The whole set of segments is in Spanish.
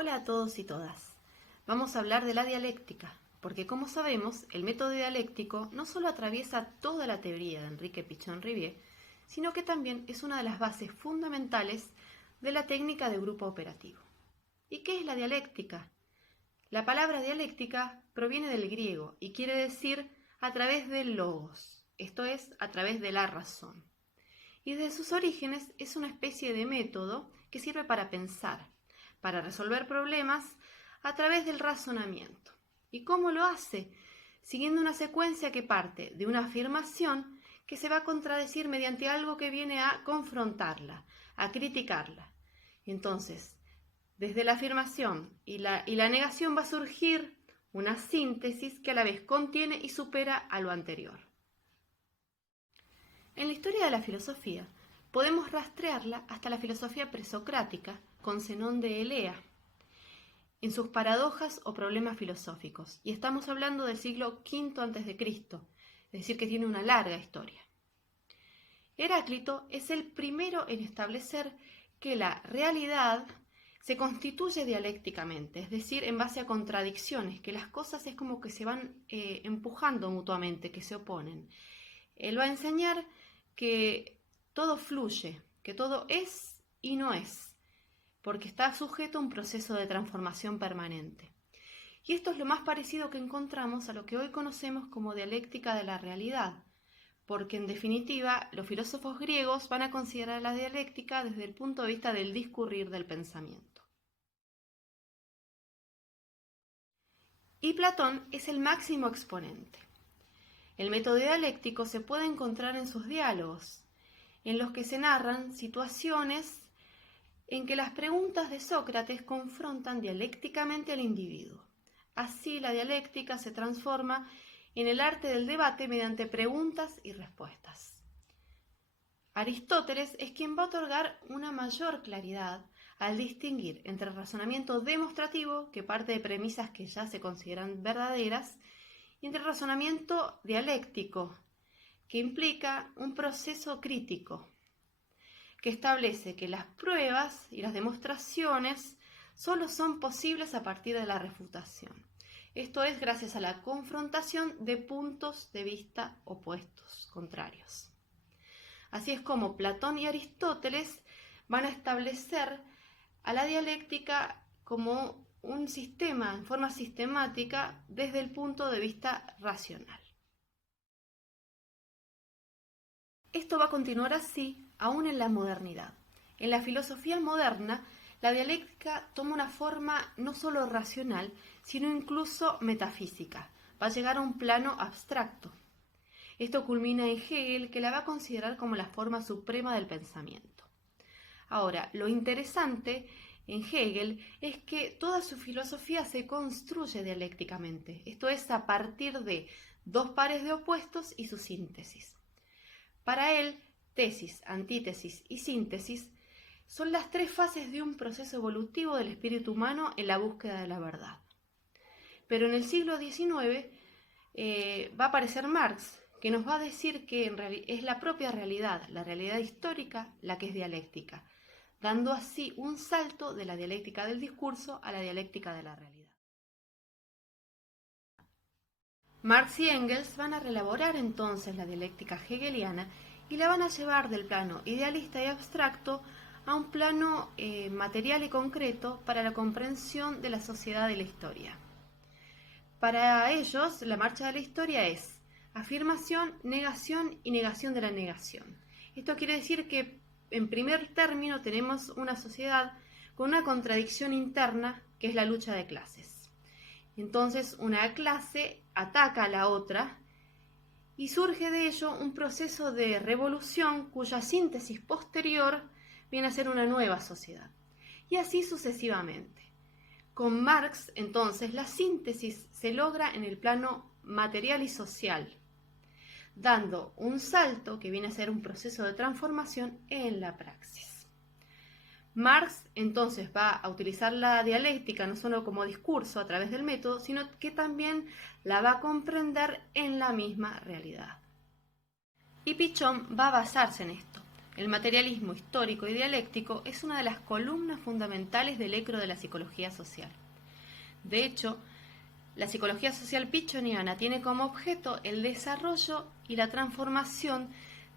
Hola a todos y todas. Vamos a hablar de la dialéctica, porque como sabemos, el método dialéctico no solo atraviesa toda la teoría de Enrique Pichon-Rivière, sino que también es una de las bases fundamentales de la técnica de grupo operativo. ¿Y qué es la dialéctica? La palabra dialéctica proviene del griego y quiere decir a través del logos, esto es, a través de la razón. Y desde sus orígenes es una especie de método que sirve para pensar, para resolver problemas a través del razonamiento. ¿Y cómo lo hace? Siguiendo una secuencia que parte de una afirmación que se va a contradecir mediante algo que viene a confrontarla, a criticarla. Entonces, desde la afirmación y la negación va a surgir una síntesis que a la vez contiene y supera a lo anterior. En la historia de la filosofía podemos rastrearla hasta la filosofía presocrática con Zenón de Elea, en sus paradojas o problemas filosóficos, y estamos hablando del siglo V a.C., es decir, que tiene una larga historia. Heráclito es el primero en establecer que la realidad se constituye dialécticamente, es decir, en base a contradicciones, que las cosas es como que se van empujando mutuamente, que se oponen. Él va a enseñar que todo fluye, que todo es y no es, porque está sujeto a un proceso de transformación permanente. Y esto es lo más parecido que encontramos a lo que hoy conocemos como dialéctica de la realidad, porque en definitiva los filósofos griegos van a considerar la dialéctica desde el punto de vista del discurrir del pensamiento. Y Platón es el máximo exponente. El método dialéctico se puede encontrar en sus diálogos, en los que se narran situaciones en que las preguntas de Sócrates confrontan dialécticamente al individuo. Así, la dialéctica se transforma en el arte del debate mediante preguntas y respuestas. Aristóteles es quien va a otorgar una mayor claridad al distinguir entre el razonamiento demostrativo, que parte de premisas que ya se consideran verdaderas, y entre el razonamiento dialéctico, que implica un proceso crítico, que establece que las pruebas y las demostraciones solo son posibles a partir de la refutación. Esto es gracias a la confrontación de puntos de vista opuestos, contrarios. Así es como Platón y Aristóteles van a establecer a la dialéctica como un sistema en forma sistemática desde el punto de vista racional. Esto va a continuar así aún en la modernidad. En la filosofía moderna, la dialéctica toma una forma no solo racional, sino incluso metafísica. Va a llegar a un plano abstracto. Esto culmina en Hegel, que la va a considerar como la forma suprema del pensamiento. Ahora, lo interesante en Hegel es que toda su filosofía se construye dialécticamente, esto es a partir de dos pares de opuestos y su síntesis. Para él, tesis, antítesis y síntesis son las tres fases de un proceso evolutivo del espíritu humano en la búsqueda de la verdad. Pero en el siglo XIX va a aparecer Marx, que nos va a decir que es la propia realidad, la realidad histórica, la que es dialéctica, dando así un salto de la dialéctica del discurso a la dialéctica de la realidad. Marx y Engels van a reelaborar entonces la dialéctica hegeliana y la van a llevar del plano idealista y abstracto a un plano material y concreto para la comprensión de la sociedad y la historia. Para ellos, la marcha de la historia es afirmación, negación y negación de la negación. Esto quiere decir que, en primer término, tenemos una sociedad con una contradicción interna, que es la lucha de clases. Entonces, una clase ataca a la otra y surge de ello un proceso de revolución cuya síntesis posterior viene a ser una nueva sociedad. Y así sucesivamente. Con Marx, entonces, la síntesis se logra en el plano material y social, dando un salto que viene a ser un proceso de transformación en la praxis. Marx entonces va a utilizar la dialéctica no solo como discurso a través del método, sino que también la va a comprender en la misma realidad. Y Pichon va a basarse en esto. el materialismo histórico y dialéctico es una de las columnas fundamentales del ecro de la psicología social. De hecho, la psicología social pitchoniana tiene como objeto el desarrollo y la transformación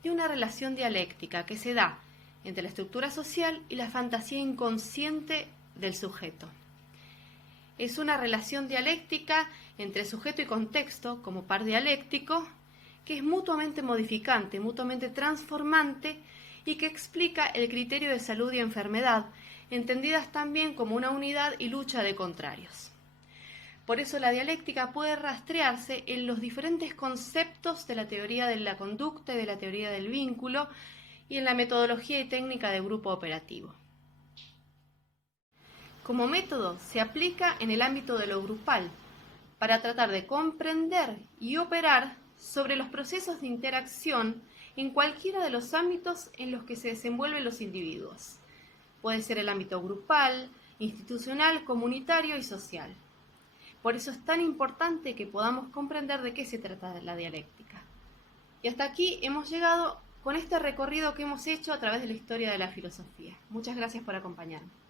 de una relación dialéctica que se da entre la estructura social y la fantasía inconsciente del sujeto. Es una relación dialéctica entre sujeto y contexto como par dialéctico que es mutuamente modificante, mutuamente transformante y que explica el criterio de salud y enfermedad, entendidas también como una unidad y lucha de contrarios. Por eso la dialéctica puede rastrearse en los diferentes conceptos de la teoría de la conducta y de la teoría del vínculo y en la metodología y técnica de grupo operativo. Como método se aplica en el ámbito de lo grupal para tratar de comprender y operar sobre los procesos de interacción en cualquiera de los ámbitos en los que se desenvuelven los individuos. Puede ser el ámbito grupal, institucional, comunitario y social. Por eso es tan importante que podamos comprender de qué se trata la dialéctica. Y hasta aquí hemos llegado con este recorrido que hemos hecho a través de la historia de la filosofía. Muchas gracias por acompañarme.